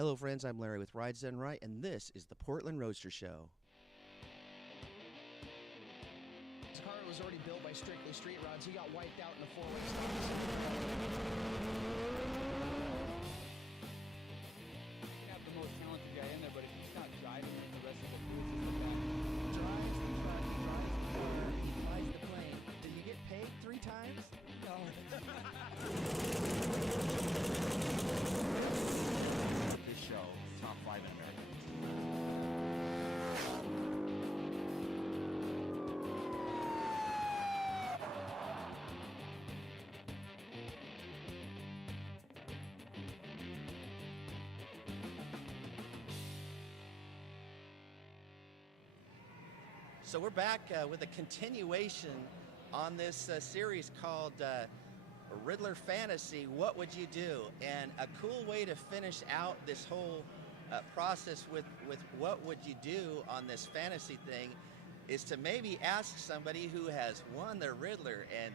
Hello, friends. I'm Larry with Rides Done Right, and this is the Portland Roadster Show. His car was already built by Strictly Street Rods. He got wiped out in the four-way stop. You have the most talented guy in there, but if he's not driving it, the rest of the crew is just the back. Drives the truck, drives the car, he flies the plane. Did you get paid 3 times? No. This show, top 5 in America. So we're back with a continuation on this series called Ridler Fantasy, What Would You Do? And a cool way to finish out this whole process with what would you do on this fantasy thing is to maybe ask somebody who has won the Ridler. And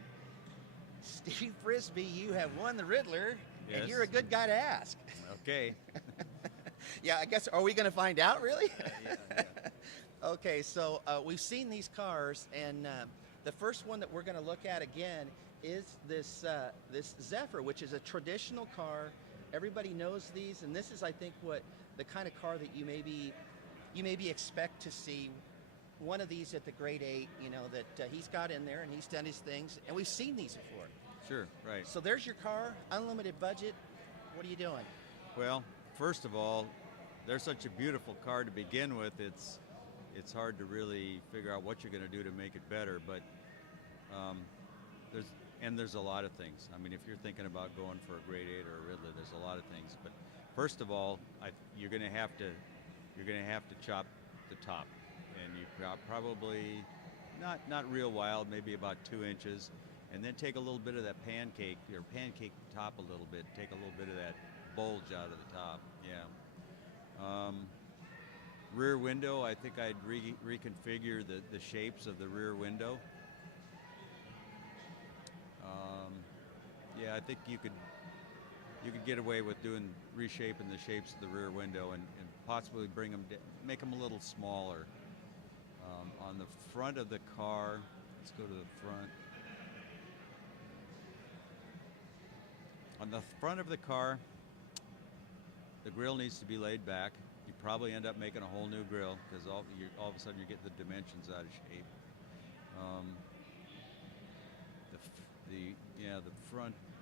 Steve Frisbie, you have won the Ridler, Yes. and you're a good guy to ask. Okay. Yeah, I guess, are we going to find out, really? Yeah. Okay, so we've seen these cars, and the first one that we're going to look at again is this Zephyr, which is a traditional car. Everybody knows these, and this is, I think, what the kind of car that you maybe expect to see. One of these at the Grade 8, you know, that he's got in there, and he's done his things, and we've seen these before. Sure, right. So there's your car, unlimited budget. What are you doing? Well, first of all, they're such a beautiful car to begin with. It's hard to really figure out what you're going to do to make it better, but there's a lot of things. I mean, if you're thinking about going for a Grade 8 or a Ridler, there's a lot of things. But first of all, you're going to have to chop the top, and you probably not real wild, maybe about 2 inches, and then take a little bit of that pancake the top a little bit. Take a little bit of that bulge out of the top. Yeah. Rear window, I think I'd reconfigure the shapes of the rear window. Yeah, I think you could get away with reshaping the shapes of the rear window and possibly make them a little smaller. On the front of the car, let's go to the front. On the front of the car, the grille needs to be laid back. You probably end up making a whole new grille because all of a sudden you get the dimensions out of shape.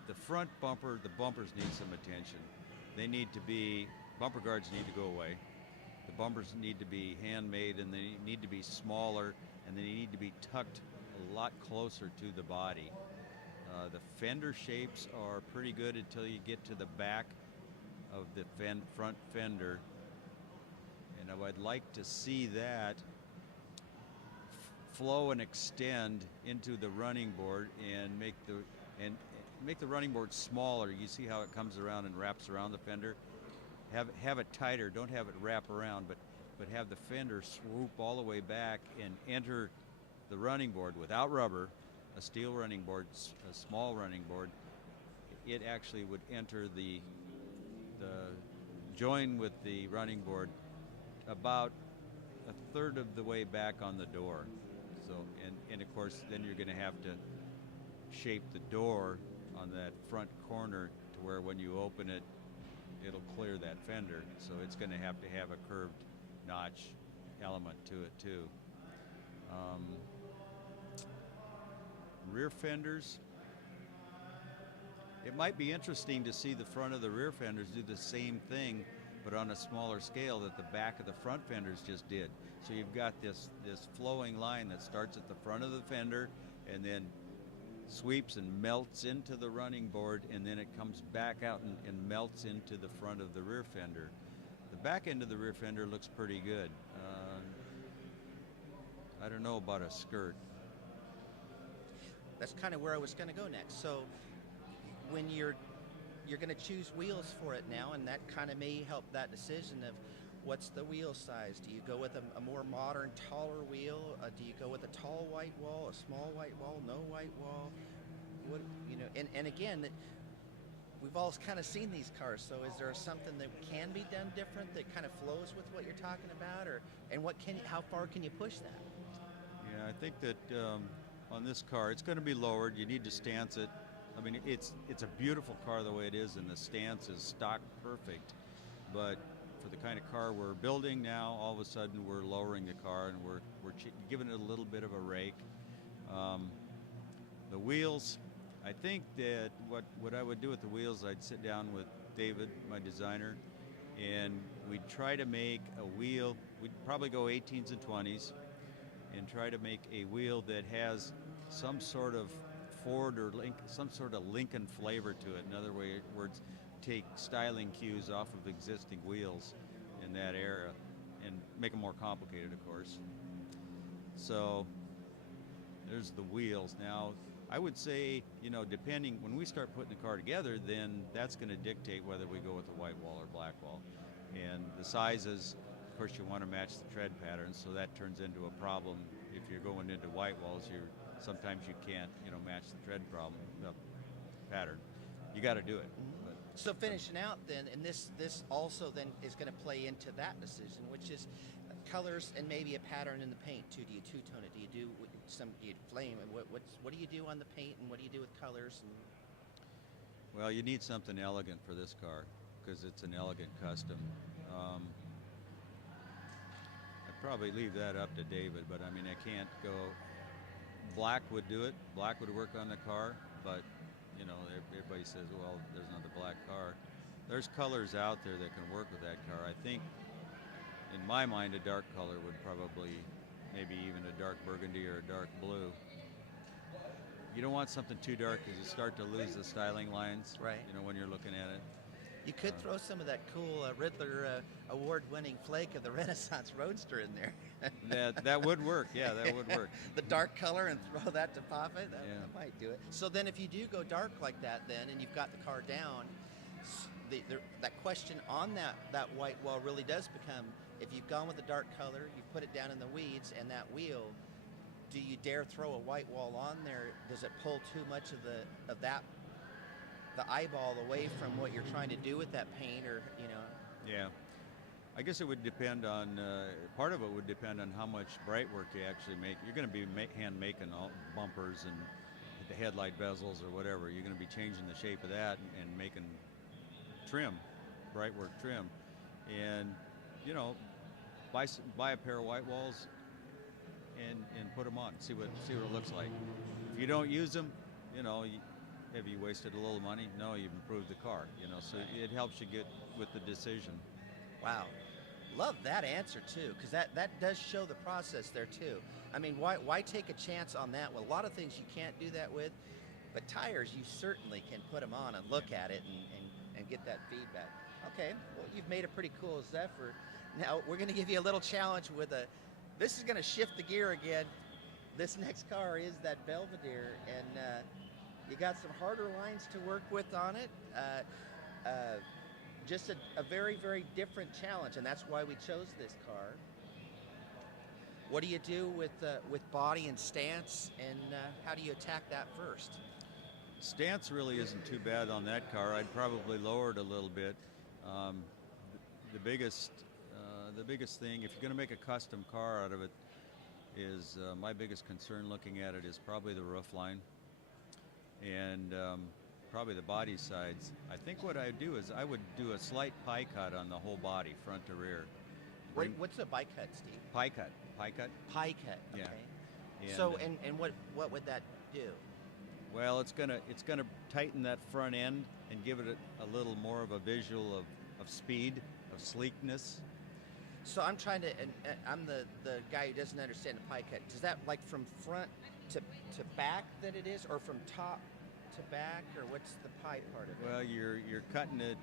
The front bumper, the bumpers need some attention. Bumper guards need to go away. The bumpers need to be handmade, and they need to be smaller, and they need to be tucked a lot closer to the body. The fender shapes are pretty good until you get to the back of the front fender, and I would like to see that flow and extend into the running board and make the running board smaller. You see how it comes around and wraps around the fender? Have it tighter. Don't have it wrap around, but have the fender swoop all the way back and enter the running board without rubber. A steel running board, a small running board. It actually would enter the join with the running board about a third of the way back on the door. So, and of course, then you're going to have to shape the door on that front corner to where when you open it, it'll clear that fender. So it's going to have a curved notch element to it too. Rear fenders. It might be interesting to see the front of the rear fenders do the same thing, but on a smaller scale that the back of the front fenders just did. So you've got this flowing line that starts at the front of the fender and then sweeps and melts into the running board, and then it comes back out and melts into the front of the rear fender. The back end of the rear fender looks pretty good. I don't know about a skirt. That's kind of where I was going to go next. So when you're going to choose wheels for it now, and that kind of may help that decision of what's the wheel size. Do you go with a more modern, taller wheel? Do you go with a tall white wall, a small white wall, no white wall? What, you know? And again, we've all kind of seen these cars. So is there something that can be done different that kind of flows with what you're talking about, or how far can you push that? Yeah, I think that on this car, it's going to be lowered. You need to stance it. I mean, it's a beautiful car the way it is, and the stance is stock perfect. But for the kind of car we're building now, all of a sudden we're lowering the car and we're giving it a little bit of a rake. The wheels, I think that what I would do with the wheels, I'd sit down with David, my designer, and we'd try to make a wheel. We'd probably go 18s and 20s and try to make a wheel that has some sort of Ford or some sort of Lincoln flavor to it. In other words, take styling cues off of existing wheels in that era and make them more complicated, of course. So there's the wheels. Now, I would say, depending, when we start putting the car together, then that's going to dictate whether we go with a white wall or black wall. And the sizes, of course, you want to match the tread patterns, so that turns into a problem. If you're going into white walls, sometimes you can't, match the tread pattern. You got to do it. But, so finishing out then, and this also then is going to play into that decision, which is colors and maybe a pattern in the paint too. Do you two-tone it? Do you do flame? And what do you do on the paint, and what do you do with colors? Well, you need something elegant for this car because it's an elegant custom. I'd probably leave that up to David, but I mean, I can't go. Black would do it. Black would work on the car, but everybody says, well, there's another black car. There's colors out there that can work with that car. I think, in my mind, a dark color would probably, maybe even a dark burgundy or a dark blue. You don't want something too dark because you start to lose the styling lines. Right. When you're looking at it. You could throw some of that cool Ridler Award-winning flake of the Renaissance Roadster in there. that would work. Yeah, that would work. The dark color and throw that to pop it. That might do it. So then, if you do go dark like that, then and you've got the car down, that question on that white wall really does become: if you've gone with a dark color, you've put it down in the weeds, and that wheel, do you dare throw a white wall on there? Does it pull too much of the eyeball away from what you're trying to do with that paint, or Yeah, I guess it would depend on part of it would depend on how much bright work you actually make. You're going to be hand making all bumpers and the headlight bezels or whatever. You're going to be changing the shape of that and making trim, bright work trim, and buy a pair of white walls and put them on. See what it looks like. If you don't use them, have you wasted a little money? No, you've improved the car, so it helps you get with the decision. Wow. Love that answer, too, because that does show the process there, too. I mean, why take a chance on that? Well, a lot of things you can't do that with, but tires, you certainly can put them on and look at it and get that feedback. Okay, well, you've made a pretty cool Zephyr. Now, we're going to give you a little challenge with this is going to shift the gear again. This next car is that Belvedere, and you got some harder lines to work with on it. Just a very, very different challenge, and that's why we chose this car. What do you do with body and stance, and how do you attack that first? Stance really isn't too bad on that car. I'd probably lower it a little bit. The biggest thing, if you're going to make a custom car out of it, is my biggest concern looking at it is probably the roof line and probably the body sides. I think what I would do is I would do a slight pie cut on the whole body, front to rear. What's a pie cut, Steve? Pie cut. Pie cut. Pie cut. Okay. Yeah. So and what would that do? Well, it's gonna tighten that front end and give it a little more of a visual of speed, of sleekness. So I'm trying to, and I'm the guy who doesn't understand the pie cut. Does that like from front to back that it is, or from top to back, or what's the pie part of it? Well, you're cutting it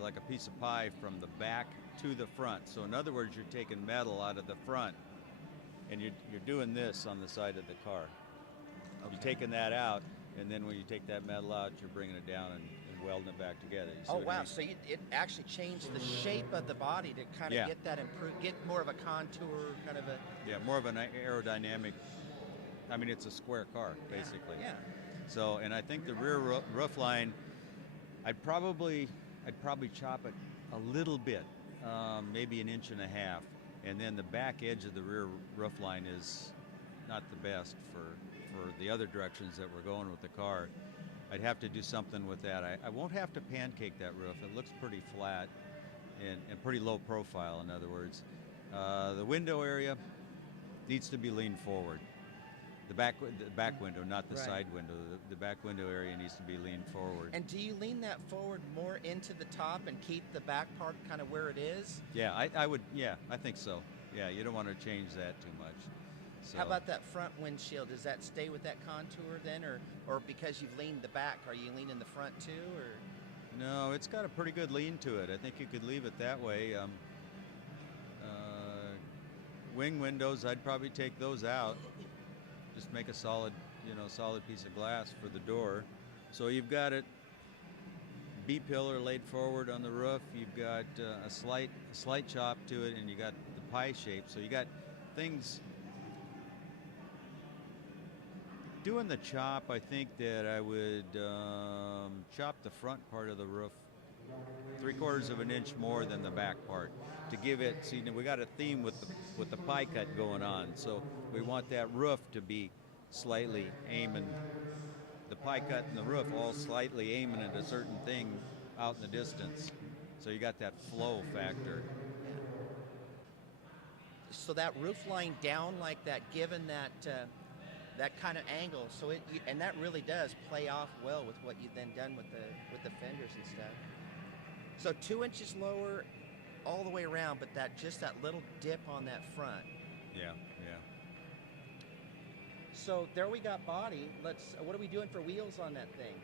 like a piece of pie from the back to the front. So in other words, you're taking metal out of the front, and you're doing this on the side of the car. Okay. You're taking that out, and then when you take that metal out, you're bringing it down and welding it back together. Oh wow! So it actually changed the shape of the body to kind of get that get more of a contour, kind of a more of an aerodynamic. I mean, it's a square car basically. Yeah. So, and I think the rear roof line, I'd probably chop it a little bit, maybe 1.5 inches, and then the back edge of the rear roof line is not the best for the other directions that we're going with the car. I'd have to do something with that. I won't have to pancake that roof. It looks pretty flat and pretty low profile, in other words. The window area needs to be leaned forward. The back window, not the Right. side window. The back window area needs to be leaned forward. And do you lean that forward more into the top and keep the back part kind of where it is? Yeah, I would. Yeah, I think so. Yeah, you don't want to change that too much. So, How about that front windshield? Does that stay with that contour then, or because you've leaned the back, are you leaning the front too, or? No, it's got a pretty good lean to it. I think you could leave it that way. Wing windows, I'd probably take those out. Just make a solid piece of glass for the door. So you've got it B-pillar laid forward on the roof. You've got a slight chop to it, and you got the pie shape. So you got things. Doing the chop, I think that I would chop the front part of the roof 3/4 of an inch more than the back part to give it. See, we got a theme with the pie cut going on, so we want that roof to be slightly aiming, the pie cut and the roof all slightly aiming at a certain thing out in the distance. So you got that flow factor. So that roof line down like that, given that kind of angle, so and that really does play off well with what you've then done with the fenders and stuff. So 2 inches lower all the way around, but that little dip on that front. Yeah. So there we got body. What are we doing for wheels on that thing?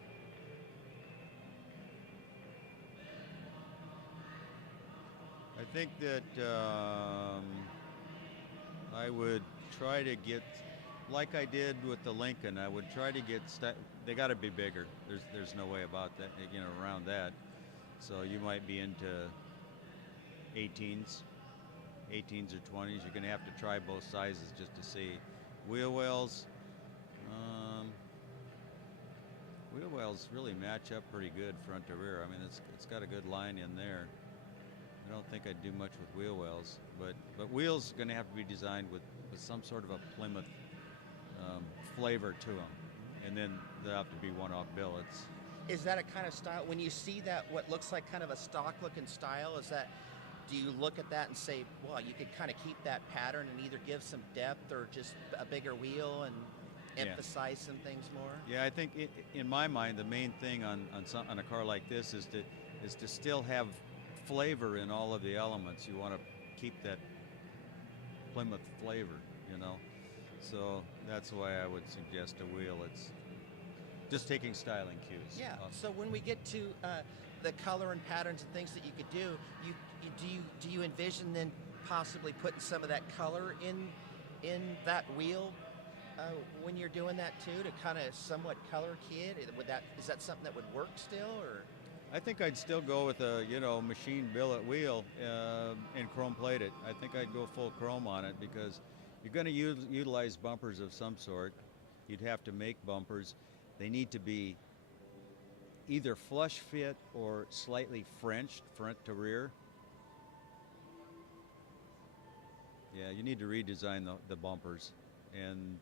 I think that I would try to get, like I did with the Lincoln, I would try to get, they got to be bigger. There's no way about that, around that. So you might be into 18s or 20s. You're going to have to try both sizes just to see. Wheel wells really match up pretty good front to rear. I mean, it's got a good line in there. I don't think I'd do much with wheel wells, but wheels are going to have to be designed with some sort of a Plymouth flavor to them, and then they'll have to be one-off billets. Is that a kind of style, when you see that, what looks like kind of a stock looking style, do you look at that and say, well, you could kind of keep that pattern and either give some depth or just a bigger wheel and emphasize some things more? Yeah, I think in my mind, the main thing on a car like this is to still have flavor in all of the elements. You want to keep that Plymouth flavor, So that's why I would suggest a wheel. It's just taking styling cues. Yeah. So when we get to the color and patterns and things that you could do, do you envision then possibly putting some of that color in that wheel when you're doing that too, to kind of somewhat color key it? Is that something that would work still, or? I think I'd still go with a machine billet wheel and chrome plate it. I think I'd go full chrome on it because you're going to utilize bumpers of some sort. You'd have to make bumpers. They need to be either flush fit or slightly Frenched front to rear. Yeah, you need to redesign the bumpers, and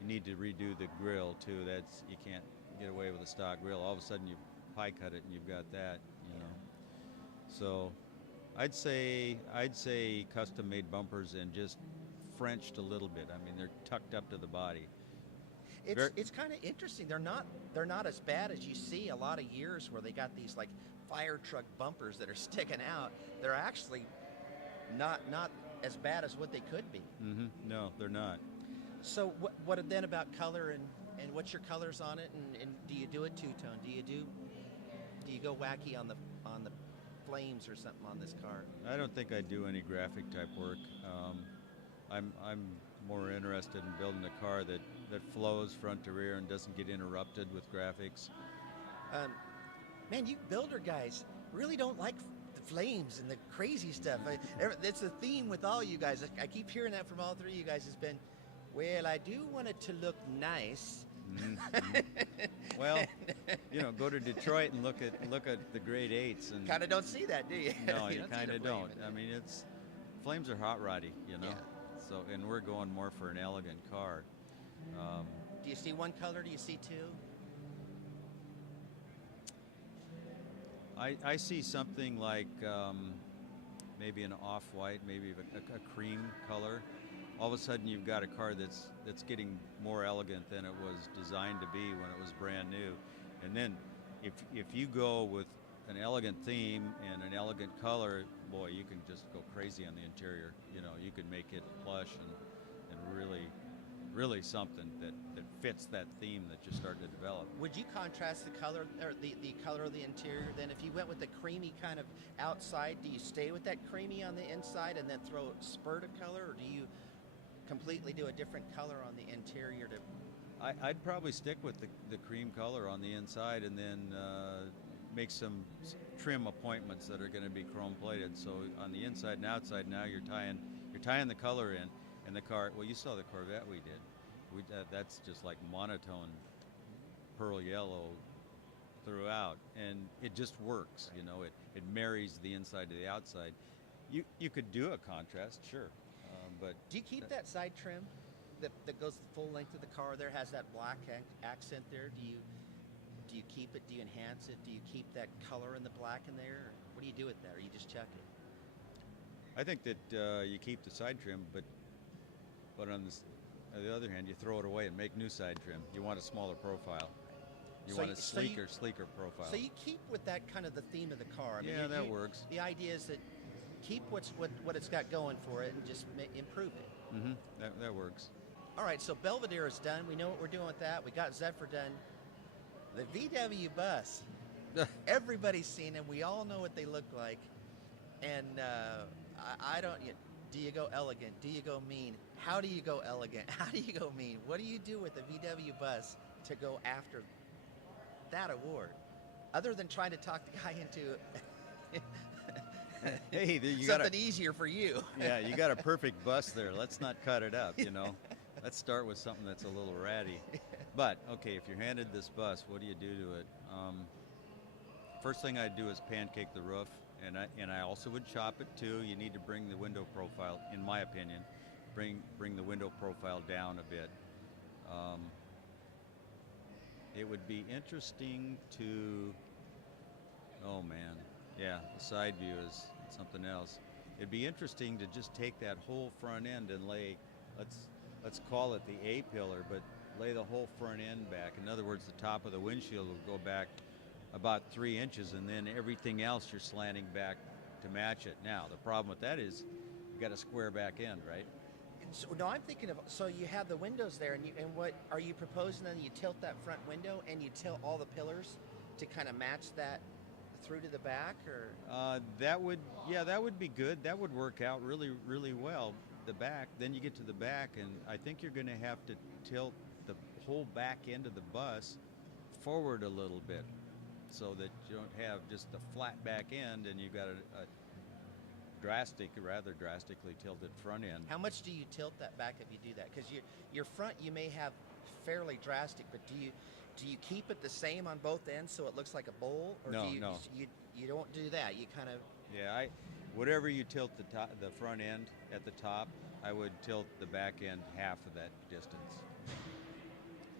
you need to redo the grill too. You can't get away with a stock grill. All of a sudden you pie cut it and you've got that, So I'd say custom made bumpers and just Frenched a little bit. I mean, they're tucked up to the body. It's kind of interesting. They're not as bad as you see a lot of years where they got these like fire truck bumpers that are sticking out. They're actually not as bad as what they could be. Mm-hmm. No, they're not. So what then about color and what's your colors on it, and do you do a two-tone? Do you go wacky on the flames or something on this car? I don't think I do any graphic type work. I'm more interested in building a car that flows front to rear and doesn't get interrupted with graphics. Man, you builder guys really don't like the flames and the crazy stuff. It's a theme with all you guys. I keep hearing that from all three of you guys. Has been, well, I do want it to look nice. Mm-hmm. Well, go to Detroit and look at the grade 8s and Kind of don't see that, do you? no, you don't see kind the of flame don't. in it. I mean, flames are hot roddy, Yeah. So, and we're going more for an elegant car. Do you see one color? Do you see two? I see something like maybe an off-white, maybe a cream color. All of a sudden, you've got a car that's getting more elegant than it was designed to be when it was brand new. And then, if you go with an elegant theme and an elegant color, boy, you can just go crazy on the interior. You can make it plush and really something that fits that theme that you're starting to develop. Would you contrast the color or the color of the interior then? If you went with the creamy kind of outside, do you stay with that creamy on the inside and then throw a spurt of color, or do you completely do a different color on the interior to? I'd probably stick with the cream color on the inside and then make some trim appointments that are going to be chrome plated. So on the inside and outside, now you're tying the color in, and the car. Well, you saw the Corvette we did. That's just like monotone pearl yellow throughout, and it just works. It marries the inside to the outside. You could do a contrast, sure, but Do you keep that side trim that goes the full length of the car? There has that black accent there. Do you keep it? Do you enhance it? Do you keep that color in the black in there? What do you do with that? Or you just chuck it? I think that you keep the side trim, but on the other hand, you throw it away and make new side trim. You want a smaller profile. You want a sleeker profile. So you keep with that kind of the theme of the car. I mean, Yeah, that works. The idea is that keep what it's got going for it and just improve it. Mm-hmm. That works. All right, so Belvedere is done. We know what we're doing with that. We got Zephyr done. The VW bus. Everybody's seen them. We all know what they look like. And I don't. Do you go elegant? Do you go mean? How do you go elegant? How do you go mean? What do you do with the VW bus to go after that award? Other than trying to talk the guy into Hey, you something easier for you. Yeah, you got a perfect bus there. Let's not cut it up, Let's start with something that's a little ratty. But, okay, if you're handed this bus, what do you do to it? First thing I'd do is pancake the roof, and I also would chop it too. You need to bring the window profile, in my opinion, bring the window profile down a bit. It would be interesting to, oh man, yeah, the side view is something else. It'd be interesting to just take that whole front end and lay, let's call it the A pillar, but lay the whole front end back. In other words, the top of the windshield will go back about 3 inches, and then everything else you're slanting back to match it. Now, the problem with that is you got a square back end, right? So, no, I'm thinking of, so you have the windows there, and what are you proposing then? You tilt that front window and you tilt all the pillars to kind of match that through to the back, or? That would be good. That would work out really, really well. The back, then you get to the back, and I think you're going to have to tilt the whole back end of the bus forward a little bit, so that you don't have just the flat back end, and you've got a rather drastically tilted front end. How much do you tilt that back if you do that? Because your front you may have fairly drastic, but do you keep it the same on both ends so it looks like a bowl, or No, do you, no. you don't do that? You kind of. Yeah, whatever you tilt the front end at the top, I would tilt the back end half of that distance.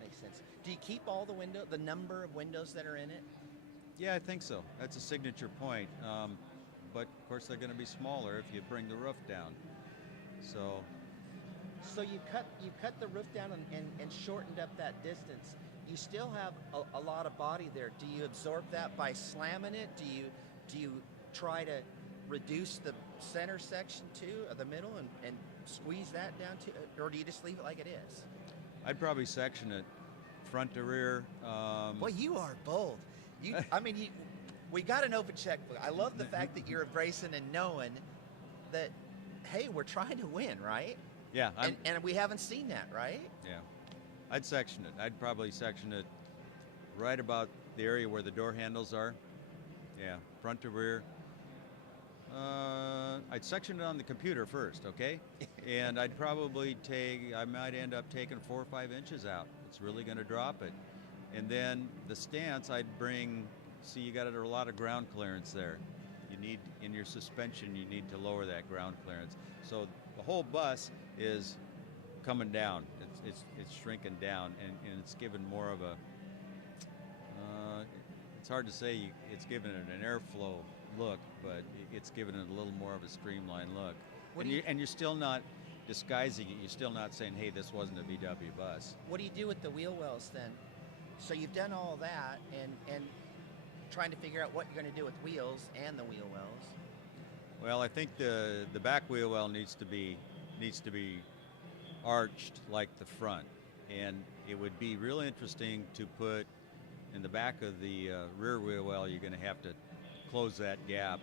Makes sense. Do you keep all the number of windows that are in it? Yeah, I think so. That's a signature point. But of course they're going to be smaller if you bring the roof down. So you cut the roof down and shortened up that distance. You still have a lot of body there. Do you absorb that by slamming it? Do you try to reduce the center section too, or the middle, and squeeze that down too, or do you just leave it like it is? I'd probably section it front to rear. Boy, you are bold. We got an open checkbook. I love the fact that you're embracing and knowing that, hey, we're trying to win, right? Yeah. And we haven't seen that, right? Yeah. I'd section it. I'd probably section it right about the area where the door handles are. Yeah, front to rear. I'd section it on the computer first, okay? And I might end up taking 4 or 5 inches out. It's really going to drop it. And then the stance, I'd bring. See, you got a lot of ground clearance there. You need, in your suspension, you need to lower that ground clearance. So the whole bus is coming down. It's shrinking down, and it's given more of a. It's hard to say. It's given it an airflow look, but it's given it a little more of a streamlined look. And you're still not disguising it. You're still not saying, "Hey, this wasn't a VW bus." What do you do with the wheel wells then? So you've done all that, and trying to figure out what you're going to do with wheels and the wheel wells. Well, I think the back wheel well needs to be arched like the front, and it would be real interesting to put in the back of the rear wheel well. You're going to have to close that gap.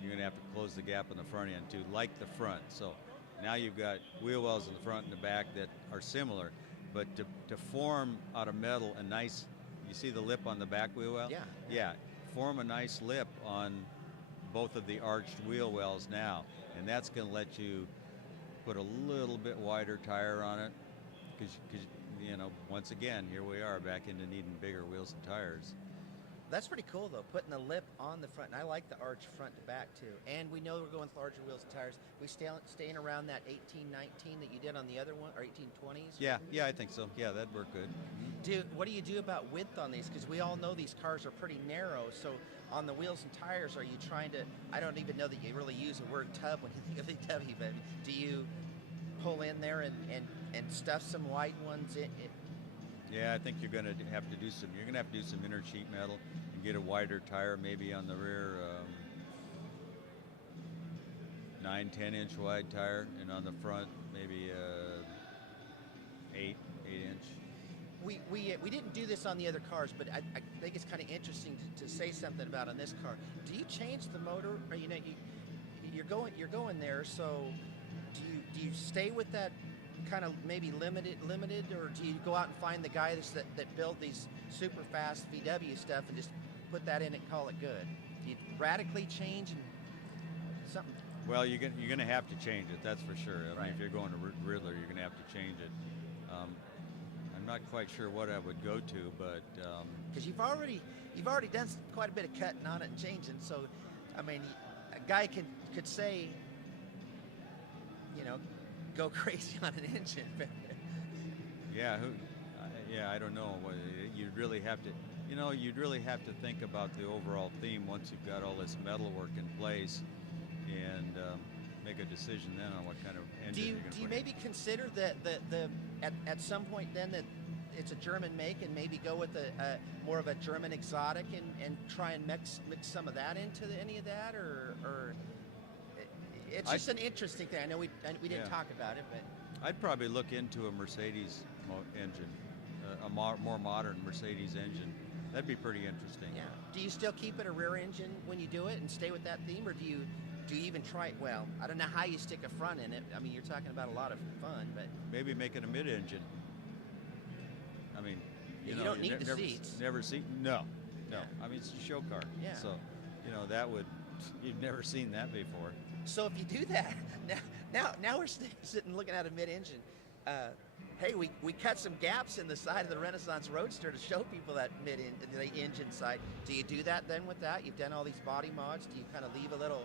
You're going to have to close the gap in the front end too, like the front. So now you've got wheel wells in the front and the back that are similar, but to form out of metal a nice. You see the lip on the back wheel well? Yeah. Form a nice lip on both of the arched wheel wells now, and that's going to let you put a little bit wider tire on it, because once again, here we are back into needing bigger wheels and tires. That's pretty cool though, putting a lip on the front. And I like the arch front to back too. And we know we're going with larger wheels and tires. We staying around that 1819 that you did on the other one, or 1820s? Yeah, I think so. Yeah, that'd work good. What do you do about width on these? Because we all know these cars are pretty narrow. So on the wheels and tires, are you trying to? I don't even know that you really use the word tub when you think of VW, but do you pull in there and stuff some wide ones in? Yeah, I think you're going to have to do some. You're going to have to do some inner sheet metal and get a wider tire, maybe on the rear, 9-10 inch wide tire, and on the front maybe 8 inch. We didn't do this on the other cars, but I think it's kind of interesting to say something about on this car. Do you change the motor? Or, you're going there. So do you stay with that kind of maybe limited, or do you go out and find the guys that build these super fast VW stuff and just put that in and call it good? Do you radically change and something? Well, you're going to have to change it. That's for sure. I Right. mean, if you're going to Ridler, you're going to have to change it. I'm not quite sure what I would go to, but because you've already done quite a bit of cutting on it and changing. So, I mean, a guy could say, go crazy on an engine. yeah, I don't know. You'd really have to think about the overall theme once you've got all this metal work in place, and make a decision then on what kind of engine you're going to put Do you in. maybe consider that at some point then that it's a German make, and maybe go with a more of a German exotic and try and mix some of that into any of that, or it's just an interesting thing. I know we didn't talk about it, but I'd probably look into a Mercedes engine, a more modern Mercedes engine. That'd be pretty interesting. yeah. Do you still keep it a rear engine when you do it and stay with that theme, or do you even try it? Well, I don't know how you stick a front in it. I mean, you're talking about a lot of fun, but Maybe make it a mid-engine. I mean, you don't need the never, seats. Never see? No. Yeah. I mean, it's a show car. Yeah. So, you've never seen that before. So if you do that, now we're sitting looking at a mid-engine. Hey, we cut some gaps in the side of the Renaissance Roadster to show people that the engine side. Do you do that then with that? You've done all these body mods. Do you kind of leave a little,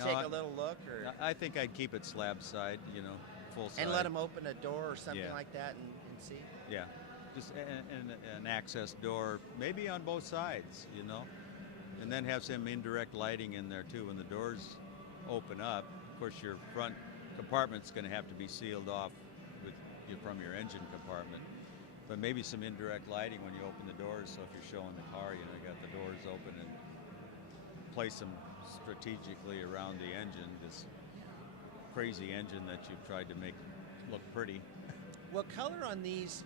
a little look, or I think I'd keep it slab side, full side. and let them open a door or something Yeah. like that and see? Yeah, just an access door, maybe on both sides, and then have some indirect lighting in there too. When the doors open up, of course, your front compartment's going to have to be sealed off from your engine compartment, but maybe some indirect lighting when you open the doors. So if you're showing the car, you got the doors open, and place them strategically around the engine. This crazy engine that you've tried to make look pretty. Well, color on these,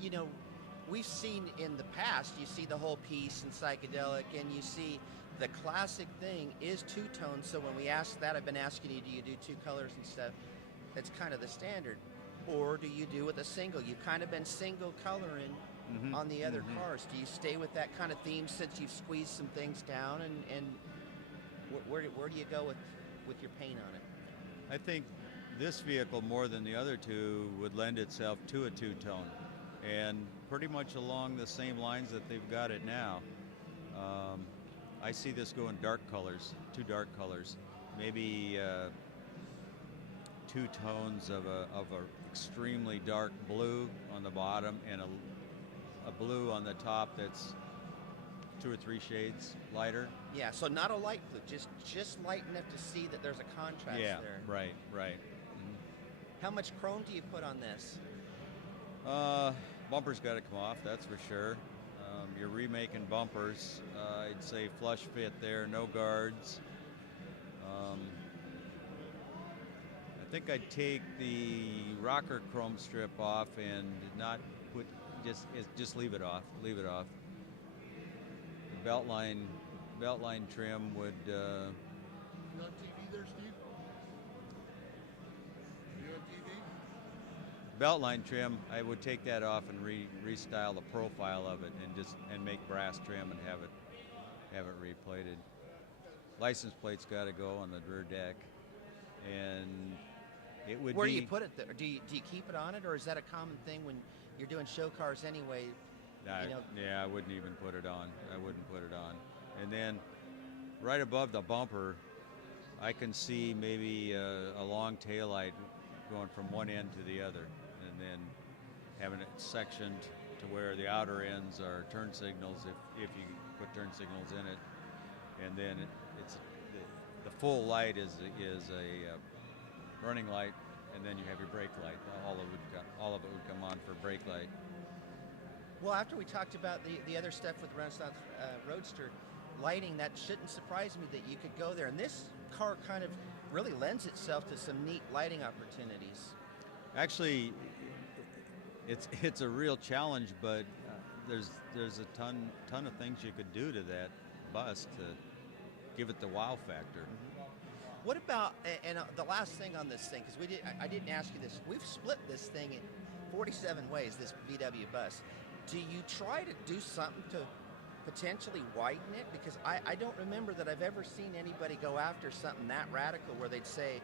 we've seen in the past, you see the whole piece in psychedelic, and you see the classic thing is two-tone. So when we ask that, I've been asking you, do you do two colors and stuff? That's kind of the standard. Or do you do with a single? You've kind of been single coloring on the other cars. Do you stay with that kind of theme since you've squeezed some things down? And where do you go with your paint on it? I think this vehicle, more than the other two, would lend itself to a two-tone. And pretty much along the same lines that they've got it now. I see this going dark colors, 2 dark colors, maybe 2 tones of a extremely dark blue on the bottom and a blue on the top that's 2 or 3 shades lighter. Yeah, so not a light blue, just light enough to see that there's a contrast there. Right. How much chrome do you put on this? Bumper's got to come off, that's for sure. You're remaking bumpers. I'd say flush fit there, no guards. I think I'd take the rocker chrome strip off and not put, just leave it off. Leave it off. The belt line trim would. You on TV there, Steve? You on TV? Belt line trim, I would take that off and restyle the profile of it and make brass trim and have it replated. License plate's got to go on the rear deck, and it would. Where do you put it there? Do you keep it on it, or is that a common thing when you're doing show cars anyway? Yeah, I wouldn't even put it on. I wouldn't put it on. And then right above the bumper, I can see maybe a long taillight going from one end to the other, and then having it sectioned to where the outer ends are turn signals if you put turn signals in it, and then it's the full light is a running light, and then you have your brake light. All of it would come on for brake light. Well, after we talked about the other stuff with Renaissance Roadster lighting, that shouldn't surprise me that you could go there. And this car kind of really lends itself to some neat lighting opportunities. Actually, it's a real challenge, but there's a ton of things you could do to that bus to give it the wow factor. What about, and the last thing on this thing, because I didn't ask you this, we've split this thing in 47 ways, this VW bus. Do you try to do something to potentially widen it? Because I don't remember that I've ever seen anybody go after something that radical where they'd say,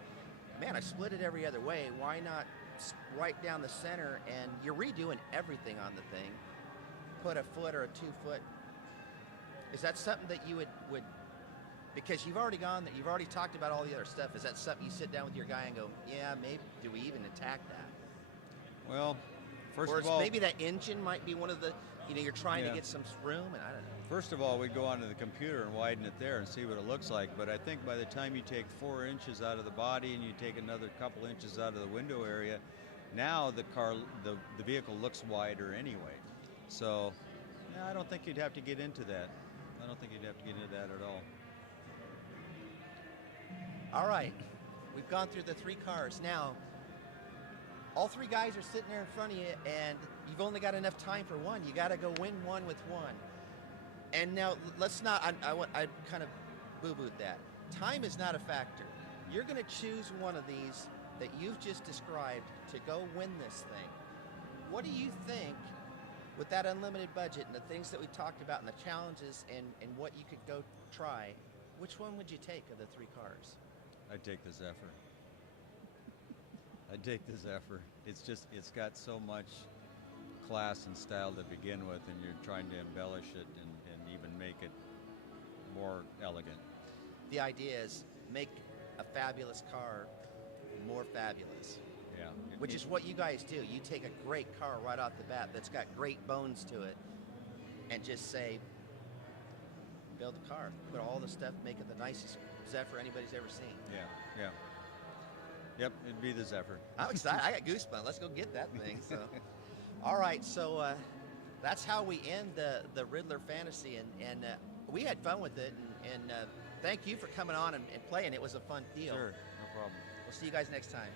man, I split it every other way, why not right down the center, and you're redoing everything on the thing, put a foot or a 2 foot. Is that something that you would because you've already talked about all the other stuff, is that something you sit down with your guy and go, yeah, maybe, do we even attack that? Well, first or of all, maybe that engine might be one of the, you're trying to get some room, and I don't know. First of all, we'd go onto the computer and widen it there and see what it looks like. But I think by the time you take 4 inches out of the body and you take another couple inches out of the window area, now the vehicle looks wider anyway. So, I don't think you'd have to get into that. I don't think you'd have to get into that at all. All right, we've gone through the 3 cars. Now, all 3 guys are sitting there in front of you, and you've only got enough time for one. You got to go win one with one. And now, let's not, I kind of boo-booed that. Time is not a factor. You're going to choose one of these that you've just described to go win this thing. What do you think, with that unlimited budget and the things that we talked about and the challenges and what you could go try, which one would you take of the 3 cars? I'd take the Zephyr. I'd take the Zephyr. It's got so much class and style to begin with, and you're trying to embellish it and even make it more elegant. The idea is make a fabulous car more fabulous. Yeah. Which is what you guys do. You take a great car right off the bat that's got great bones to it and just say, build a car. Put all the stuff, make it the nicest Zephyr anybody's ever seen. Yeah. Yep, it'd be the Zephyr. I'm excited. I got goosebumps. Let's go get that thing. So, all right. So that's how we end the Ridler Fantasy, and we had fun with it. And thank you for coming on and playing. It was a fun deal. Sure, no problem. We'll see you guys next time.